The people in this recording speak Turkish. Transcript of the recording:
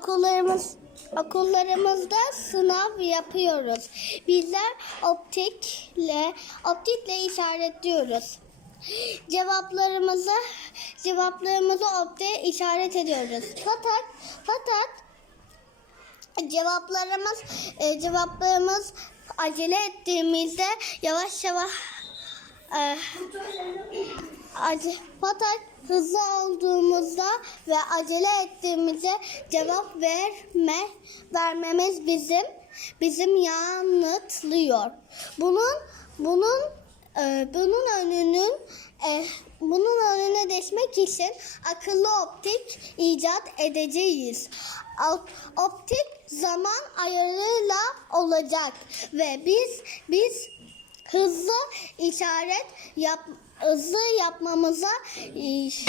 okullarımız okullarımızda sınav yapıyoruz. Bizler optikle optikle işaretliyoruz. Cevaplarımızı cevaplarımızı optiğe işaret ediyoruz. Fakat fakat cevaplarımız e, cevaplarımız acele ettiğimizde yavaş yavaş e, Ace, fakat hızlı olduğumuzda ve acele ettiğimizde cevap verme vermemiz bizim bizim yanıtlıyor. Bunun bunun e, bunun önünün e, bunun önüne geçmek için akıllı optik icat edeceğiz. Optik zaman ayarıyla olacak ve biz biz hızlı işaret yap hızlı yapmamıza iş-